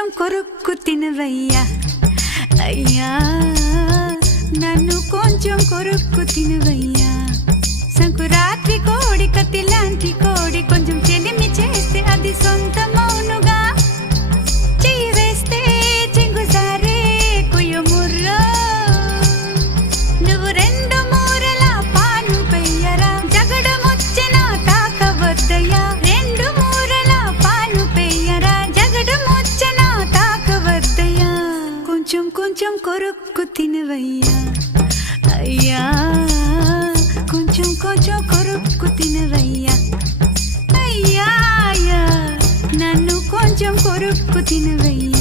కొంచెం కొరుక్కు తినవయ్యా అయ్యా నన్ను కొంచెం కొరుక్కు తినవయ్యా సంకురాత్రి కోడి కత్తి లాంటి కోడి కొంచెం చెలిమి చేస్తే అది సొంతమౌనుగా చెయ్యి వేస్తే చెంగుసారే కుయ్యముర్రో నువ్వు రెండు మూరల పాను పెయ్యరా జగడమొచ్చిన తాకవద్దయ్యా రెండు మూరల పాను పెయ్యరా జగడమొచ్చిన తాకవద్దయ్యా కొంచెం కొంచెం కొరుక్కు తినవయ్యా అయ్యా కొంచెం కొంచెం కొరుక్కు తినవయ్యా అయ్యా నన్ను కొంచెం కొరుక్కు తినవయ్యా